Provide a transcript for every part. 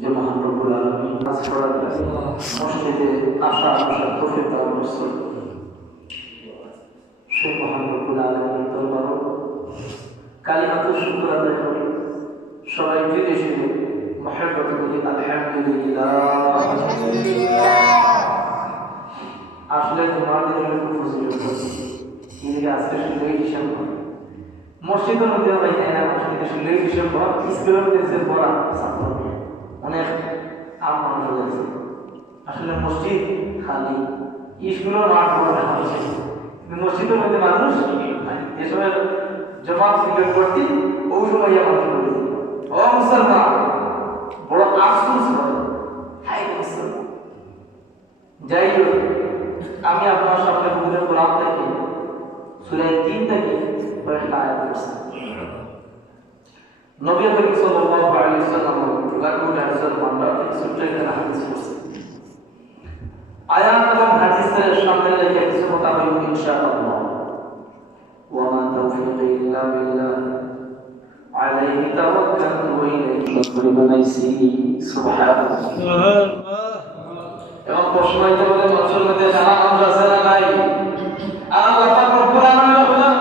যে মহান রব্বুল আলামিন মসজিদে আসার তৌফিক দান করেছেন, সেই মহান রব্বুল আলামিনের দরবারে কালিমাতুশ শুকর আদায় করি। সবাই ফিরে এসে মহব্বত করি আলহামদুলিল্লাহ। আসলে তোমার দিনের খুব ফজিলত এদিকে আজকে 16 ডিসেম্বর মসজিদের মধ্যে ভাই না, মসজিদে 16 ডিসেম্বর স্কুলের মধ্যে পড়া অনেক আম মানুষ হয়েছে। আসলে মসজিদ খালি, স্কুলের মাঠ বড় দেখা হচ্ছে, কিন্তু মসজিদের মধ্যে মানুষ যে সময় জমা সিলেক্ট করতে ওই সময় মানুষ হয়েছে। ও মুসলমান, বড় আফসোস হয়। যাই হোক, আমি আপনার সামনে পবিত্র কোরআন থেকে সূরা 3 থেকে কয়েকটা আয়াত পড়ছি। নবী করিম সাল্লাল্লাহু আলাইহি ওয়াসাল্লাম আয়াত এবং হাদিসের সামনে রেখে কিছু কথা বলব ইনশাআল্লাহ। ওয়া মা তাওফীকি ইল্লা বিল্লাহ আলাইহি তাওয়াক্কালতু ওয়া ইলাইহি মাসি। সুবহানাল্লাহ। এবং প্রশ্নইতে বলে মানুষের মধ্যে জানা মানুষ আছে না নাই? আল্লাহ পাক রব্বুল আলামিন বলেন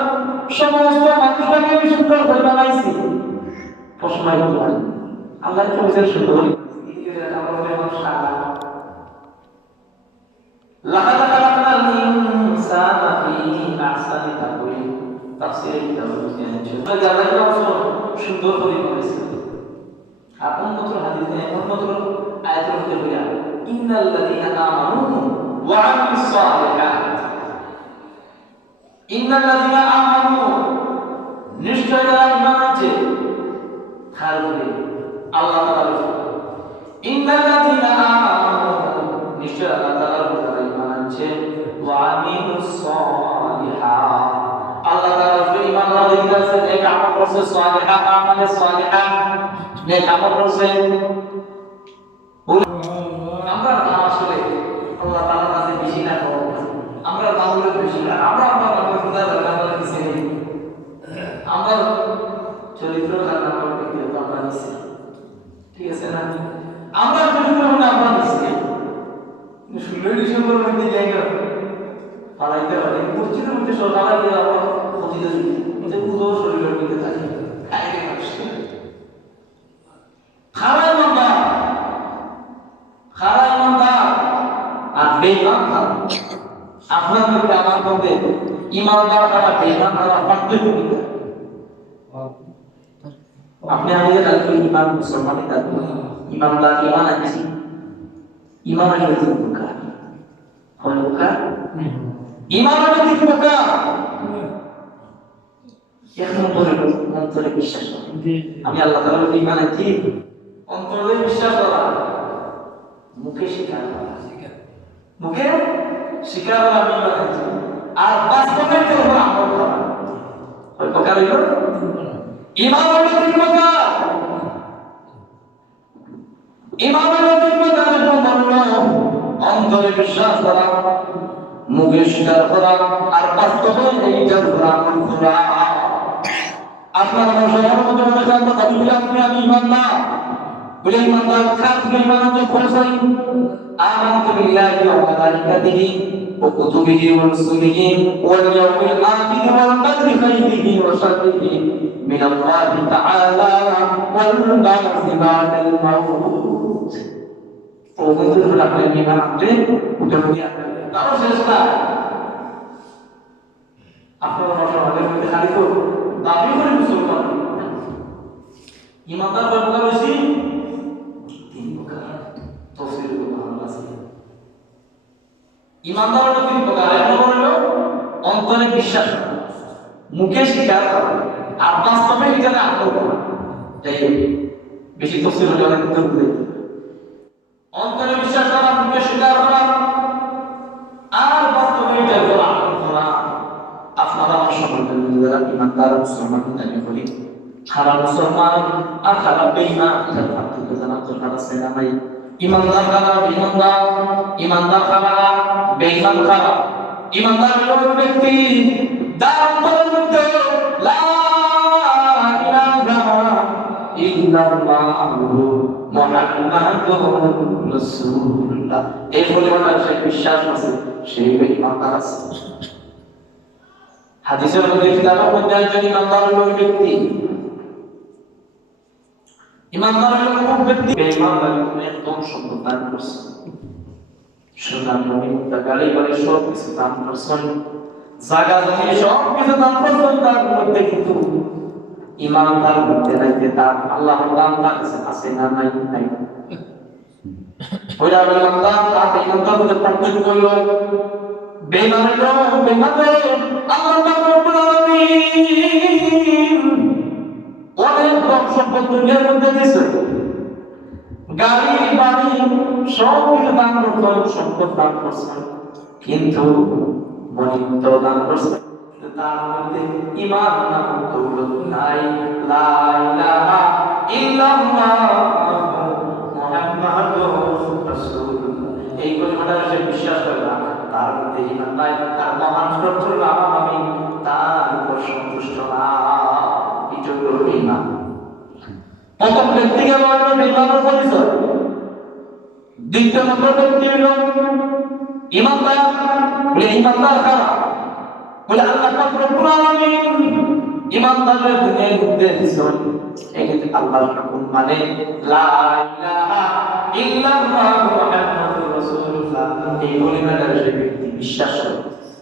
সমস্ত মানুষকে আমি সুন্দর করে বানাইছি। প্রশ্নই বলেন আল্লাহ কি বলেন সুন্দর? আমাদের মানুষ সারা লাকাদ খালাকনাল ইনসানা ফি আহসানি তাকওয়িম। তাফসীরে কিতাব আছে আল্লাহ কি সুন্দর করে বানাইছে। আপন মত হাদিসে এমন মত আয়াতের মধ্যে বলা ইন্নাল্লাযীনা আমানু ওয়া আমিলুস সালিহাত। ইন্নাল্লাযীনা আমানু, নিশ্চয় যারা ঈমান আনছে, খেয়াল করে আল্লাহ তাআলা ইন্নাল্লাযীনা আমানু, নিশ্চয় আল্লাহ তাআলার উপরে ঈমান আনছে, ওয়া আমিলুস সালিহাত, আল্লাহ তাআলার উপরে ঈমান আনছে, দিয়েছে নেক আমল করছে, সালিহাত আমলে সালিহাত নেক আমল করছে। আমরা আসলে আল্লাহ তাআলার কাছে বেশি না, আমরা তাহলে বেশি না, আমরা খোদা আল্লাহর কাছে নেই, আমরা চরিত্র খারাপ আমরা দেখতে তো আমরা নিছি, ঠিক আছে না? আমরা চরিত্র মানে আমরা নিছি, কিন্তু 16 ডিসেম্বর মধ্যে জায়গা পালাইতে হবে মসজিদের মধ্যে সকালে গিয়ে আবার ক্ষতি দিই, এটা পুজো শরীরের মধ্যে থাকে খাইতে আসছে খারাপ বান্দা, খারাপ বান্দা আর বেঈমান খারাপ। আপনার মধ্যে আমার মধ্যে ঈমানদার খারাপ, বেঈমান খারাপ, পার্থক্য কি? আপনি আগে কালকে ঈমান মুসলমানই থাকবেন, ঈমানদার ঈমান আছে, ঈমান আছে মুখা হয় মুখা, ঈমান আছে মুখা এখন অন্তরে বিশ্বাস আমি আল্লাহ তাআলার ঈমান আছি, অন্তরে বিশ্বাস করা, মুখে স্বীকার করা, মুখে স্বীকার করা আমি ঈমান আছি, আর বাস্তবে তো আমল করা হয় প্রকার হইল ঈমান হলো তিন প্রকার। ঈমান হলো তিন প্রকার, অন্তরে বিশ্বাস করা, মুখে স্বীকার করা, আর বাস্তবে এইটার উপর আমল করা। আপনার সবার মধ্যে মনে রাখবেন কতগুলো আমি ঈমানদার বলে ঈমানদার খাতকে ঈমান যে পৌঁছাই আমানতু বিল্লাহি ওয়া মালাইকাতিহি ওয়া কুতুবিহি ওয়া রুসুলিহি ওয়াল ইয়াউমিল আখির ওয়াল কদরি খাইরিহি ওয়া শাররিহি মিনাল্লাহি তাআলা ওয়াল বা'থি বা'দাল মাউত। ও বন্ধুরা, আপনি ঈমান আনতে উঠে তাও চেষ্টা আপনার সমাজের মধ্যে খালি তো দাবি করে মুসলমান ঈমানদার প্রকার হইছে তিন প্রকার। তাফসীরে বলা আছে ঈমানদার হলো তিন প্রকার। এক নম্বর হলো অন্তরে বিশ্বাস, মুখে স্বীকার করা আর বাস্তবে এটাকে আমল করা। যাই হোক, বেশি তফসিল হলে অনেক কিছু বুঝে অন্তরে বিশ্বাস করা, মুখে স্বীকার করা আর বাস্তবে এটা করা আমল করা। আপনারা আমার সম্বন্ধে যারা ইমানদার মুসলমান আমি বলি, খারাপ মুসলমান আর খারাপ বেঈমান এটার পার্থক্য জানার দরকার আছে না ভাই? ইমানদার খারাপ ইমানদার, ইমানদার খারাপ বেঈমান খারাপ। ইমানদার হলো ব্যক্তি যার অন্তরের মধ্যে লা ইলাহা ইল্লাল্লাহ মুহাম্মাদুর রাসূলুল্লাহ এই পরিমাণে সে বিশ্বাস আছে, সেই ইমানদার আছে। হাদিসের মধ্যে কিতাবের মধ্যে একজন ইমানদার হলো ব্যক্তি, ইমানদার হলো ব্যক্তি বেঈমানদার একদম সম্পদ দান করছে, সোনা জমি গাড়ি বাড়ি সব কিছু দান করছেন, জায়গা জমি সব কিছু দান করছেন, তার মধ্যে কিন্তু ইমানদার মধ্যে নাইতে তার আল্লাহ দান তার কাছে আছে না নাই নাই ওইটা ইমানদার তার ইমানদার মধ্যে পার্থক্য হলো বেঈমান হলো বেঈমানের আল্লাহ রাব্বুল আলামিন অনেক ধন সম্পদ দুনিয়ার মধ্যে দিয়েছে, গাড়ি বাড়ি সব কিছু দান করছেন, সম্পদ দান করছেন, কিন্তু মনিত্ব দান করছেন, তার মধ্যে ঈমান নামক দৌলত নাই। লা ইলাহা ইল্লাল্লাহ মুহাম্মাদুর রাসূলুল্লাহ এই কথাটা সে বিশ্বাস করে না, তার মধ্যে ঈমান নাই, তার মহান রব্বুল আলামিন তার উপর সন্তুষ্ট না। এটা হলো ঈমান। প্রথম ব্যক্তিকে বলা হলো ঈমানের পরিচয়। দ্বিতীয় নম্বর ব্যক্তি হলো ঈমানদার। বলে ঈমানদার কারা? বলে আল্লাহ পাক রব্বুল আলামিন ঈমানদারের দুনিয়ার মধ্যে দিয়েছেন এক্ষেত্রে আল্লাহর হুকুম মানে লা ইলাহা ইল্লাল্লাহ মুহাম্মাদুর রাসূলুল্লাহ এই কলিমাটার সে ব্যক্তি বিশ্বাস করে,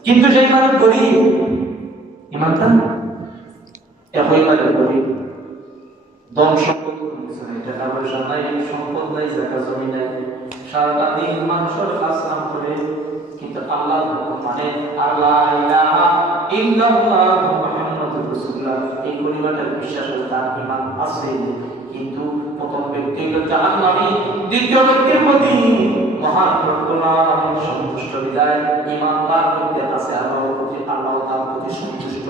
কিন্তু সেই মানুষ গরীব ঈমানদার একই মানে গরীব, ধন সম্পদ নাই, টাকা পয়সা নাই, সম্পদ নাই, জায়গা জমি নাই, সারাটা দিন মানুষের কাজ কাম করে, কিন্তু আল্লাহর হুকুম মানে লা ইলাহা ইল্লাল্লাহ মুহাম্মাদুর রাসূলুল্লাহ এই কলিমাটার বিশ্বাস করে তার ঈমান আছে। কিন্তু প্রথম ব্যক্তি হলো জাহান্নামী, দ্বিতীয় ব্যক্তির প্রতি মহান রব্বুল আলামিন সন্তুষ্ট বিদায় ঈমান তার মধ্যে আছে, আল্লাহর প্রতি, আল্লাহ তার প্রতি সন্তুষ্ট।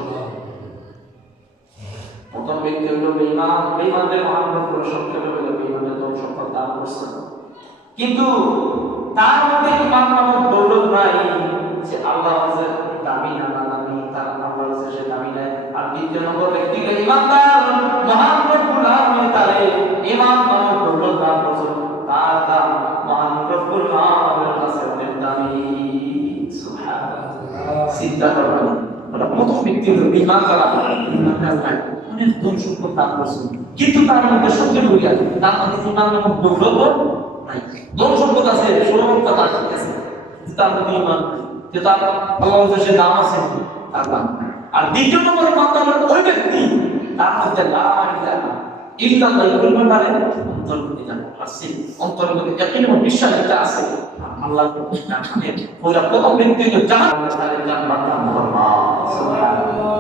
প্রথম ব্যক্তি হলো বেঈমান, বেঈমানদের মহান রব্বুল সংক্ষেপে বলে বেঈমানের ধন সম্পদ দান করছে, কিন্তু তার মধ্যে ঈমান নামক দৌলত নাই, যে আল্লাহ আছে দামি না দামি, তার আল্লাহ আছে সে দামি নাই। আর দ্বিতীয় নম্বর ব্যক্তি হলো ঈমানদার, মহান রব্বুল আলামিন তারে ঈমান নামক দৌলত দান করছে, তার দাম মহান রব্বুল আলামিনের কাছে অনেক দামি। সুবহানাল্লাহ, চিন্তা করুন, প্রথম ব্যক্তি হলো ঈমান করা, অনেক ধন সম্পদ দান করছে, কিন্তু তার মধ্যে সত্যি হইয়া তার মধ্যে ঈমান নামক দৌলত নাই। ধন সম্পদ আছে, সব কথা ঠিক আছে, তার মধ্যে ঈমান যে তার আল্লাহর সে দাম আছে, তার দাম। আর দ্বিতীয় নম্বর মাত্রা ওই ব্যক্তি তার মধ্যে লা ইলাহা ইল্লাল্লাহ এই কলিমাটারে অন্তর্ভুক্ত আছে, অন্তর্ভুক্ত ইয়াকিন এবং বিশ্বাস এটা আছে আল্লাহর প্রতি। মানে ওরা প্রথম ব্যক্তি যে জান্নাতের জান্নাত দান করবে। সুবহানাল্লাহ,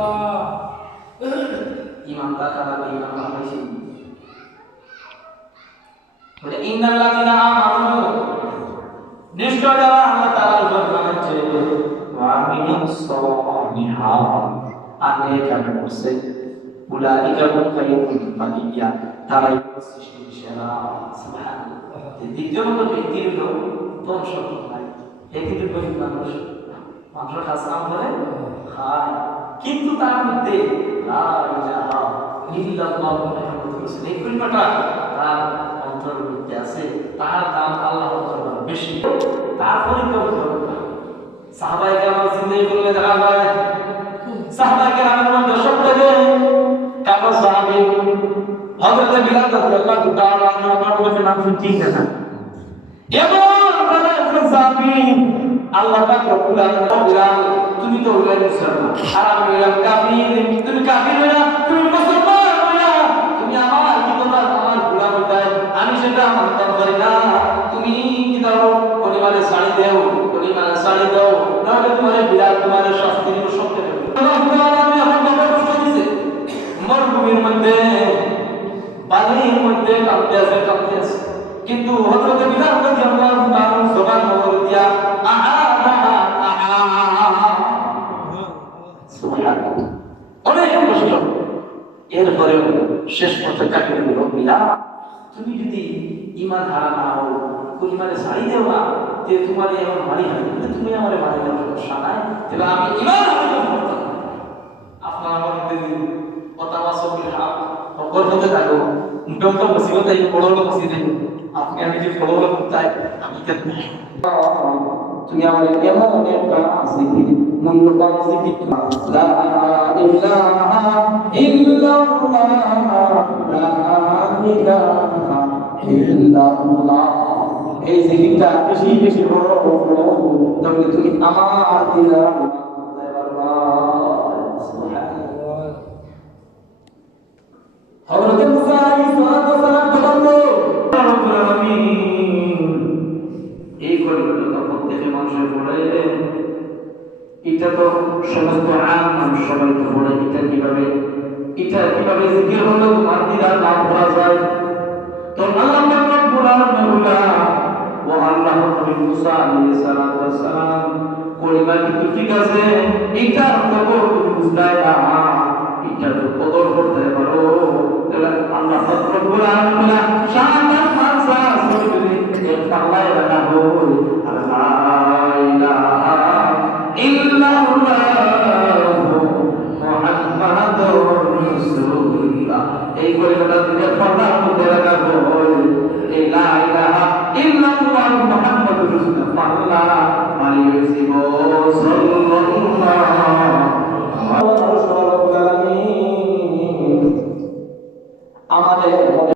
ঈমানদার কারা ঈমান পাইছে বলে ইন্নাল্লাযিনা আমানু নিশ্চয় যারা আল্লাহ তাআলার উপর ঈমান আনছে ওয়া আমিলুস সালিহাত আর নেক কাজ করছে উলাইকা হুম খায়রুল বারিয়া তারাই সৃষ্টির সেরা। সুবহানাল্লাহ, দ্বিতীয় নম্বর ব্যক্তি হলো ধন সম্পদ নাই, এই কিন্তু গরিব মানুষ, মানুষের কাজ কাম করে খায়, কিন্তু তার মধ্যে লা ইলাহা ইল্লাল্লাহ মুহাম্মাদুর রাসূলুল্লাহ এই কলিমাটা তার অন্তরের মধ্যে আছে, তার দাম আল্লাহর দরবারে বেশি। তারপরে সাহাবায়ে কেরাম জিন্দেগি করলে দেখা যায় সাহাবায়ে কেরামের মধ্যে সবথেকে কালো সাহাবী হযরত বিলাল রাদিয়াল্লাহু তাআলা আনহু, আমার কাছে নাম ঠিক না, এমন কোন সাহাবী আল্লাহ পাক রব্বুল আলামিন বিলাল তুমি তো হইলে মুসলমান আর আমি হইলাম কাফির, তুমি কাফির হইলা, তুমি মুসলমান হইলা, তুমি আমার কি কথা আমার গোলাম হইতাই, আমি সেটা মানতে পারি না, তুমি কি দাও পরিবারে শাড়ি দাও, পরিবারে শাড়ি দাও, নাহলে তোমার বিলাল তোমার শাস্তি দিব সত্যি। আল্লাহ তাআলা আমি আমার বাবার দিয়ে কাঁদতে আছে কিন্তু হযরত বিলাল রাদিয়াল্লাহু তাআলা জবান বলে দিয়া সুবহানাল্লাহ অনেক কষ্ট এরপরেও শেষ পর্যন্ত কাটিয়ে দিল বিলাল তুমি যদি ঈমান হারা না হও ইমানে ছাড়ি দেও না যে তোমার এমন মারি হয় তুমি আমার মারি দেওয়ার সমস্যা নাই তাহলে আমি ঈমান হারা করতাম আপনার আমার দিন কথা মাসুল হক খবর হতে থাকো মোটামুটি মুসিবত এই বড় বড় মুসিবত আপনি আমি যে বড় বড় চাই আমি কেন তুমি আমার এমন একটা জিকির মূল্যবান জিকির লা ইলাহা ইল্লাল্লাহ লা ইলাহা ইল্লাল্লাহ এই জিকিরটা বেশি বেশি বড় তাহলে তুমি আমার দিলাম হযরত মুসা আলাইহিস সালাম বললেন রব্বুল আলামিন এই কলিমাটা প্রত্যেকটা মানুষের পড়ে এটা তো সমস্ত আম মানুষ সবাই তো পড়ে এটা কিভাবে জিকির হলো তোমার দিদার নাম পড়া যায় তো আল্লাহ রব্বুল আলামিন ও আল্লাহ নবী মুসা আলাইহিস সালাম কলিমা কিন্তু ঠিক আছে এটা কবর বুঝায় না এটা তো কদর করতে পারো তাহলে আল্লাহ রব্বুল আলামিন শাহাদাত মানসা সুবরি এক পাল্লায় রাখা হল লা ইলাহা ইল্লাল্লাহ মুহাম্মাদুর রাসূলুল্লাহ এই কলিমাটা দিলে পাল্লার মধ্যে রাখা হল এই লা ইলাহা ইল্লাল্লাহ মুহাম্মাদুর রাসূলুল্লাহ পাল্লা মারিয়ে দিব সাল্লাল্লাহু আলাইহি ওয়া সাল্লাম আমাদের